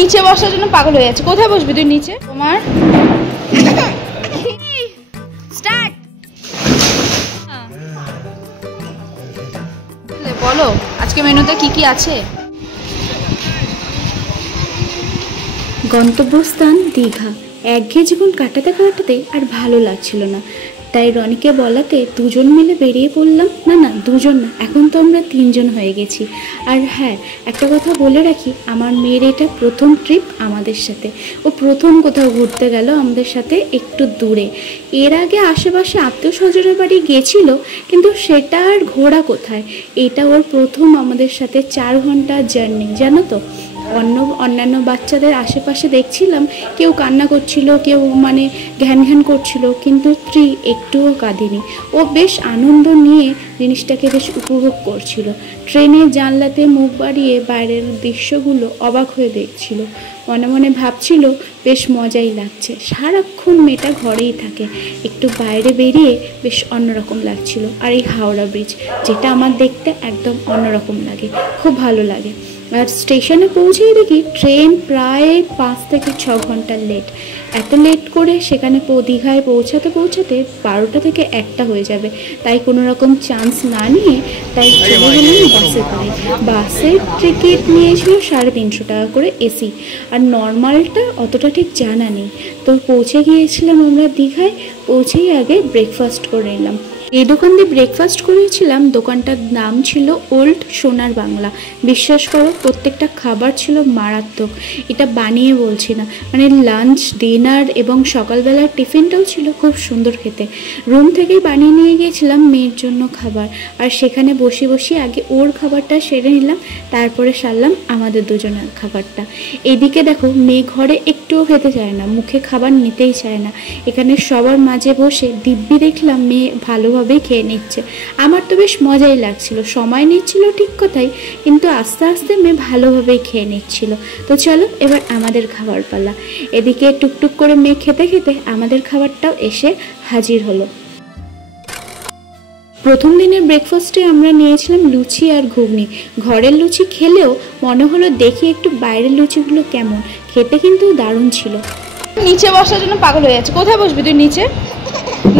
নিচে বসার জন্য পাগল হয়ে যাচ্ছে। কোথায় বসবি তুই নিচে? তোমার স্টার্ট। বলো আজকে মেনুতে কি কি আছে? গন্তব্যস্থান দীঘা। একঘেয়ে জীবন কাটাতে কাটাতে আর ভালো লাগছিল না, তাই রনিকে বলাতে দুজন মিলে বেরিয়ে পড়লাম। না দুজন না, এখন তো আমরা 3 জন হয়ে গেছি। আর হ্যাঁ, একটা কথা বলে রাখি, আমার মেয়ের এটা প্রথম ট্রিপ আমাদের সাথে। ও প্রথম কোথাও ঘুরতে গেল আমাদের সাথে একটু দূরে। এর আগে আশেপাশে আত্মীয় স্বজনের বাড়ি গেছিল, কিন্তু সেটা আর ঘোরা কোথায়। এটা ওর প্রথম আমাদের সাথে 4 ঘন্টার জার্নি, জানো তো। অন্যান্য বাচ্চাদের আশেপাশে দেখছিলাম কেউ কান্না করছিল, কেউ ঘ্যান করছিল, কিন্তু ত্রি একটুও কাঁদেনি। ও বেশ আনন্দ নিয়ে জিনিসটাকে বেশ উপভোগ করছিল। ট্রেনের জানলাতে মুখ বাড়িয়ে বাইরের দৃশ্যগুলো অবাক হয়ে দেখছিল। মনে মনে ভাবছিল বেশ মজাই লাগছে। সারাক্ষণ মেয়েটা ঘরেই থাকে, একটু বাইরে বেরিয়ে বেশ অন্যরকম লাগছিল। আর এই হাওড়া ব্রিজ, যেটা আমার দেখতে একদম অন্যরকম লাগে, খুব ভালো লাগে। আর স্টেশনে পৌঁছেই দেখি ট্রেন প্রায় 5 থেকে 6 ঘন্টা লেট। এত লেট করে সেখানে দীঘায় পৌঁছাতে 12টা থেকে 1টা হয়ে যাবে। তাই কোনো রকম চান্স না নিয়ে চলে গেলাম বাসে করে। বাসের টিকিট নিয়েছিল 350 টাকা করে এসি, আর নর্মালটা অতটা ঠিক জানা নেই। তো পৌঁছে গিয়েছিলাম আমরা দীঘায়। পৌঁছেই আগে ব্রেকফাস্ট করে নিলাম। এই দোকান দিয়ে ব্রেকফাস্ট করেছিলাম। দোকানটার নাম ছিল ওল্ড সোনার বাংলা। বিশ্বাস করো, প্রত্যেকটা খাবার ছিল মারাত্মক। এটা বানিয়ে বলছি না, লাঞ্চ, ডিনার এবং সকালবেলার টিফিনটাও ছিল খুব সুন্দর খেতে। রুম থেকেই বানিয়ে নিয়ে গিয়েছিলাম মেয়ের জন্য খাবার, আর সেখানে বসে বসে আগে ওর খাবারটা সেরে নিলাম, তারপরে সারলাম আমাদের দুজনের খাবারটা। এদিকে দেখো, মেয়ে ঘরে একটুও খেতে চায় না, মুখে খাবার নিতেই চায় না। এখানে সবার মাঝে বসে দিব্যি দেখলাম মেয়ে ভালোভাবে খেয়ে নিচ্ছে। আমার তো বেশ মজাই লাগছিল। সময় নিচ্ছিল ঠিক কথাই, কিন্তু আস্তে আস্তে মেয়ে ভালোভাবেই খেয়ে নিচ্ছিল। তো চলো এবার আমাদের খাবার পালা। এদিকে টুকটুক করে মেয়ে খেতে খেতে আমাদের খাবারটাও এসে হাজির হলো। প্রথম দিনের ব্রেকফাস্টে আমরা নিয়েছিলাম লুচি আর ঘুগনি। ঘরের লুচি খেলেও মনে হলো দেখি একটু বাইরের লুচিগুলো কেমন, খেতে কিন্তু দারুণ ছিল। নিচে বসার জন্য পাগল হয়ে যাচ্ছে। কোথায় বসবি তুই নিচে?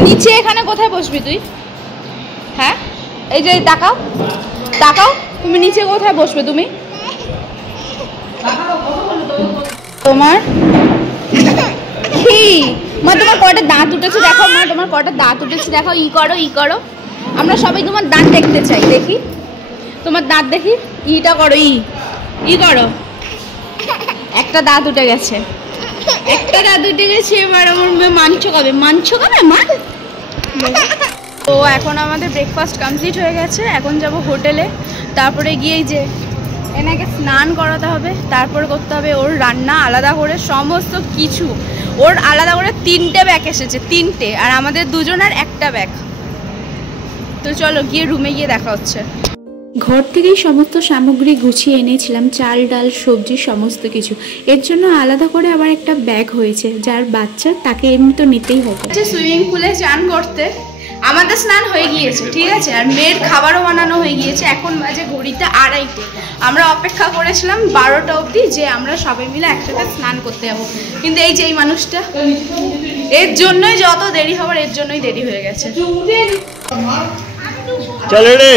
নিচে এখানে কোথায় বসবি তুই? হ্যাঁ, এই যে তাকাও তাকাও, তুমি নিচে কোথায় বসবে তুমি? তোমার কি মা, তোমার কয়টা দাঁত উঠেছে দেখো। মা, তোমার কয়টা দাঁত উঠেছে দেখো। ই করো। আমরা সবাই তোমার দাঁত দেখতে চাই, দেখি তোমার দাঁত, দেখি। ইটা করো, ই করো। একটা দাঁত উঠে গেছে, এবার আমার মেয়ে মাংস খাবে মা। তো এখন আমাদের ব্রেকফাস্ট কমপ্লিট হয়ে গেছে। এখন যাব হোটেলে, তারপরে গিয়েই যে এনাকে স্নান করাতে হবে, তারপরে করতে হবে ওর রান্না আলাদা করে, সমস্ত কিছু ওর আলাদা করে। 3টে ব্যাগ এসেছে, 3টে, আর আমাদের দুজনের একটা ব্যাগ। তো চলো গিয়ে রুমে গিয়ে দেখা হচ্ছে। ঘর থেকেই সমস্ত সামগ্রী গুছিয়ে এনেছিলাম, চাল ডাল সবজি সমস্ত কিছু। এর জন্য আলাদা করে আবার একটা ব্যাগ হয়েছে। যার বাচ্চা তাকে এমনি তো নিতেই হবে। সুইমিং পুলে চান করতে আমাদের স্নান হয়ে গিয়েছে, ঠিক আছে, আর মেয়ের খাবারও বানানো হয়ে গিয়েছে। এখন বাজে ঘড়িতে 2:30। আমরা অপেক্ষা করেছিলাম 12টা অবধি যে আমরা সবাই মিলে একসাথে স্নান করতে যাবো, কিন্তু এই যে এই মানুষটা, এর জন্যই যত দেরি হবার, এর জন্যই দেরি হয়ে গেছে। চল রে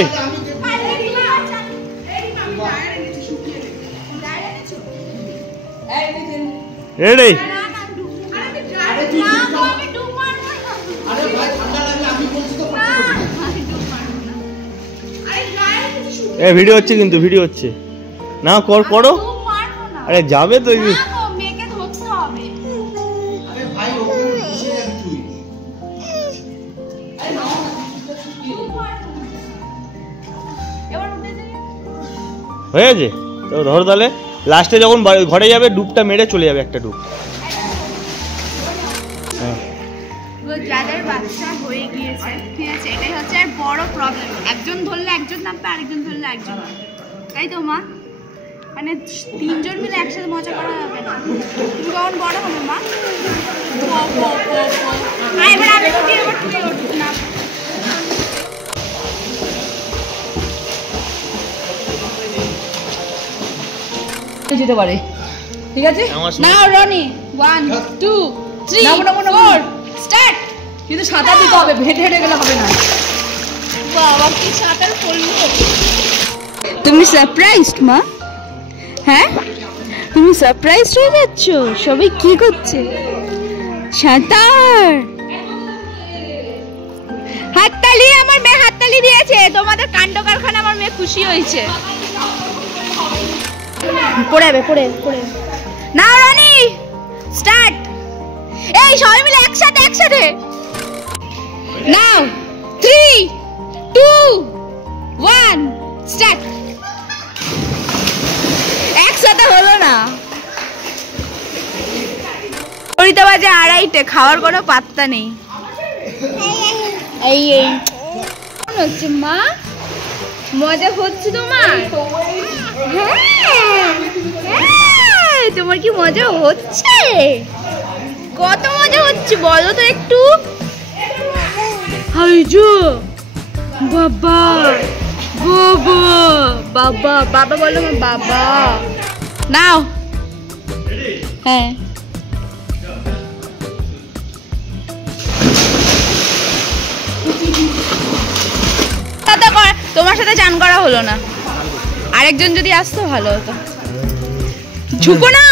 রেডি। ভিডিও হচ্ছে, কিন্তু ভিডিও হচ্ছে না, করো। আরে যাবে তো, হয়ে গেছে। তো ধরো তাহলে, লাস্টে যখন ঘরে যাবে ডুবটা মেরে চলে যাবে, একটা ডুব। যাদের বাচ্চা হয়ে গিয়েছে, ঠিক আছে, এটাই হচ্ছে আর বড় প্রবলেম। একজন ধরলে একজন নামবে, আরেকজন ধরলে একজন, তাই তো মা? 3 জন মিলে একসাথে মজা করা যাবে না। তুমি কখন বড় হবে মা? এবার আমি না যেতে পারে। ঠিক আছে নাও রনি 1 2 3 4 স্টার্ট। কিন্তু সাঁতার দিতে হবে, হেঁটে হেঁটে গেলে হবে না। বাবা কি সাঁতার পড়লো। তুমি সারপ্রাইজড মা? হ্যাঁ তুমি সারপ্রাইজড হয়ে যাচ্ছ? সবাই কি করছে? সাঁতার। হাততালি, আমার মেয়ে হাততালি দিয়েছে। তোমাদের কাণ্ড কারখানা আমার মেয়ে খুশি হয়েছে। পড়ে নাও রনি স্টার্ট। এই সবাই মিলে একসাথে নাও 3 2 1 স্টার্ট। একসাথে হলো না। ঘড়িতে বাজে 2:30, খাওয়ার কোনো পাত্তা নেই। এই কেমন হচ্ছে মা? মজা হচ্ছে তোমার? হ্যাঁ, তোমার কি মজা হচ্ছে? কত মজা হচ্ছে বলো তো একটু। হাইজো বাবা বাবা বাবা বাবা বলো মা, বাবা। নাও হ্যাঁ তোমার সাথে চান করা হলো না। আরেকজন যদি আসতো ভালো হতো। ঝুঁকো না।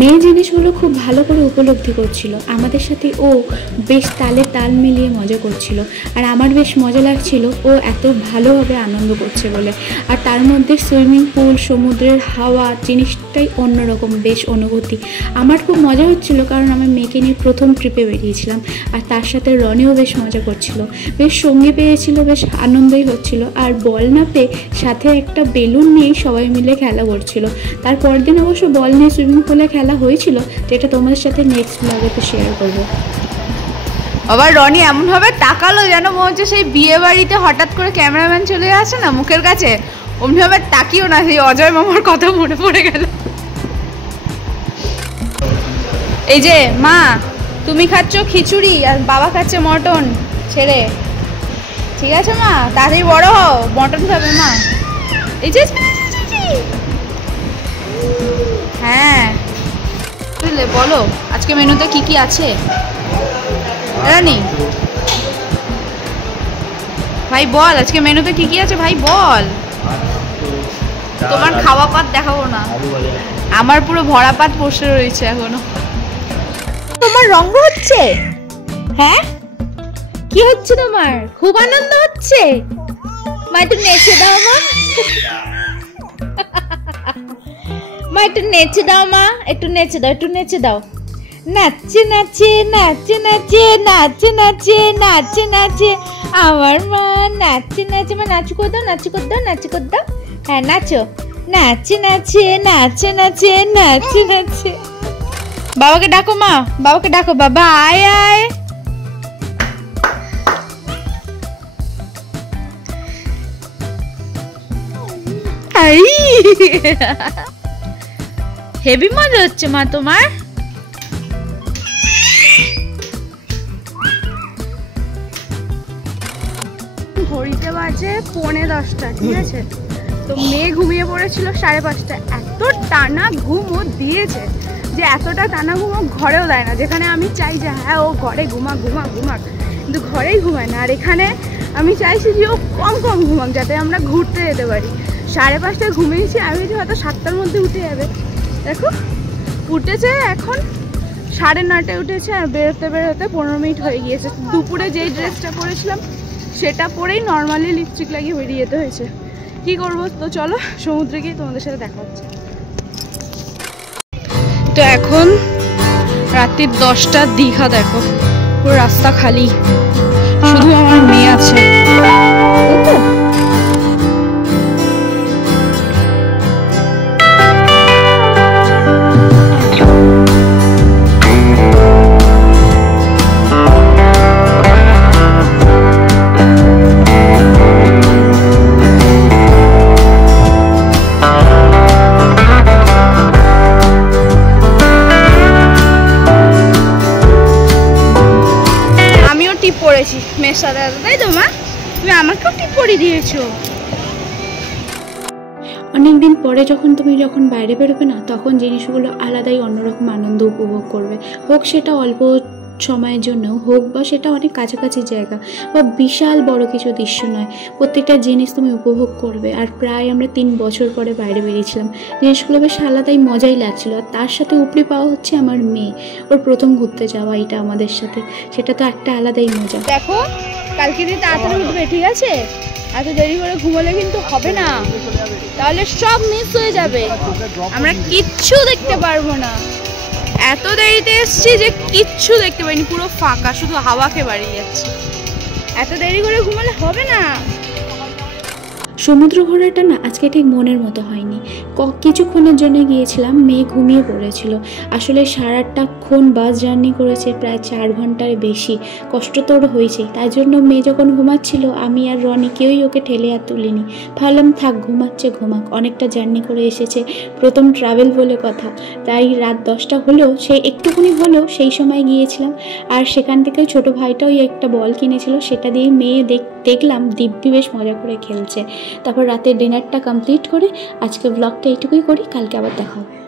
মেয়ে জিনিসগুলো খুব ভালো করে উপলব্ধি করছিল। আমাদের সাথে ও বেশ তালে তাল মিলিয়ে মজা করছিল, আর আমার বেশ মজা লাগছিল ও এত ভালোভাবে আনন্দ করছে বলে। আর তার মধ্যে সুইমিং পুল, সমুদ্রের হাওয়া জিনিসটাই অন্যরকম, বেশ অনুভূতি। আমার খুব মজা হচ্ছিল, কারণ আমার মেয়েকে নিয়ে প্রথম ট্রিপে বেরিয়েছিলাম, আর তার সাথে রনিও বেশ মজা করছিল, বেশ সঙ্গী পেয়েছিল, বেশ আনন্দই হচ্ছিল। আর বল না পেয়ে সাথে একটা বেলুন নিয়েই সবাই মিলে খেলা করছিল। তারপর দিন অবশ্য বল নিয়ে সুইমিং পুলে খেলা হয়েছিল, যেটা তোমাদের সাথে নেক্সট ব্লগেতে শেয়ার করবো। আবার রনি এমন ভাবে তাকালো যেন মনে হচ্ছে সেই বিয়ে বাড়িতে হঠাৎ করে ক্যামেরাম্যান চলে আসে না মুখের কাছে, অমনি ভাবে তাকিও না, সেই অজয় মামার কথা মনে পড়ে গেল। এই যে মা, তুমি খাচ্ছ খিচুড়ি আর বাবা খাচ্ছে মটন ছেড়ে। ঠিক আছে মা, তাড়াতাড়ি বড় হও, মটন খাবে মা। এই যে হ্যাঁ বুঝলে, বলো আজকে মেনুতে কি কি আছে? রানি ভাই বল, আজকে মেনুতে কি কি আছে ভাই বল। তোমার খাওয়া পাত দেখাবো না, আমার পুরো ভরা পাত বসে রয়েছে এখনো। তোমার রঙ্গ হচ্ছে? হ্যাঁ কি হচ্ছে তোমার? খুব আনন্দ হচ্ছে? মা একটু নেচে দাও মা, মা একটু নেচে দাও মা, একটু নেচে দাও, একটু নেচে দাও। নাচে নাচে নাচে নাচে নাচে নাচে নাচে নাচে আমার মা নাচে নাচে। মা নাচু করে দাও, নাচু করে দাও, নাচু করে দাও। হ্যাঁ নাচো, নাচে নাচে নাচে নাচে নাচে নাচে। বাবাকে ডাকো মা, বাবাকে ডাকো, বাবা আয় আয়। হেভি মজা হচ্ছে মা তোমার? ঘড়িতে বাজে 10:45, ঠিক আছে? তো মেয়ে ঘুমিয়ে পড়েছিল 5:30। এত টানা ঘুম ও দিয়েছে যে এতটা টানা ঘুম ও ঘরেও দেয় না, যেখানে আমি চাই যে হ্যাঁ ও ঘরে ঘুমাক, কিন্তু ঘরেই ঘুমায় না। আর এখানে আমি চাইছি যে ও কম ঘুমাক, যাতে আমরা ঘুরতে যেতে পারি। 5:30 ঘুমিয়েছি আমি, হয়তো 7টার মধ্যে উঠে যাবে। দেখো উঠেছে এখন 9:30 উঠেছে, আর বেরোতে 15 মিনিট হয়ে গিয়েছে। দুপুরে যেই ড্রেসটা পরেছিলাম সেটা পরেই নর্মালি লিপস্টিক লাগিয়ে বেরিয়ে যেতে হয়েছে। কি করবো? তো চলো সমুদ্রে গিয়ে তোমাদের সাথে দেখা হচ্ছে। তো এখন রাত্রি 10টা, দীঘা দেখো পুরো রাস্তা খালি, শুধু আমার মেয়ে আছে। মেয়ের সাথে, তাই তো মা? তুমি আমাকেও টিপ পরিয়ে অনেক দিন পরে যখন বাইরে বেরোবে না, তখন জিনিসগুলো আলাদাই অন্যরকম আনন্দ উপভোগ করবে। হোক সেটা অল্প সময়ের জন্য হোক, বা সেটা অনেক কাছাকাছি জায়গা, বা বিশাল বড় কিছু দৃশ্য নয়, প্রত্যেকটা জিনিস তুমি উপভোগ করবে। আর প্রায় আমরা 3 বছর পরে বাইরে বেরিয়েছিলাম, জিনিসগুলো বেশ আলাদাই মজাই লাগছিল। আর তার সাথে উপরি পাওয়া হচ্ছে আমার মেয়ে, ওর প্রথম ঘুরতে যাওয়া এটা আমাদের সাথে, সেটা তো একটা আলাদাই মজা। দেখো কালকে দিন তাড়াতাড়ি উঠবে, ঠিক আছে? এত দেরি করে ঘুমালে কিন্তু হবে না, তাহলে সব মিস হয়ে যাবে, আমরা কিচ্ছু দেখতে পারবো না। এত দেরিতে এসছি যে কিচ্ছু দেখতে পাইনি, পুরো ফাঁকা, শুধু হাওয়া খেয়ে বাড়ি যাচ্ছে। এত দেরি করে ঘুমালে হবে না। সমুদ্র ঘোরাটা না আজকে ঠিক মনের মতো হয়নি। কিছুক্ষণের জন্য গিয়েছিলাম, মেয়ে ঘুমিয়ে পড়েছিল। আসলে সারাটাক্ষণ বাস জার্নি করেছে, প্রায় 4 ঘন্টার বেশি, কষ্ট তো ওর হয়েছেই। তাই জন্য মেয়ে যখন ঘুমাচ্ছিল, আমি আর রনি কেউই ওকে ঠেলে আর তুলিনি। ভাবলাম থাক, ঘুমাচ্ছে ঘুমাক, অনেকটা জার্নি করে এসেছে, প্রথম ট্রাভেল বলে কথা। তাই রাত 10টা হলেও, সেই একটুখানি হলেও সেই সময় গিয়েছিলাম। আর সেখান থেকে ছোট ভাইটাও একটা বল কিনেছিল, সেটা দিয়ে মেয়ে দেখলাম দিব্যি বেশ মজা করে খেলছে। তারপর রাতের ডিনারটা কমপ্লিট করে আজকে ব্লগটা এইটুকুই করি, কালকে আবার দেখা হবে।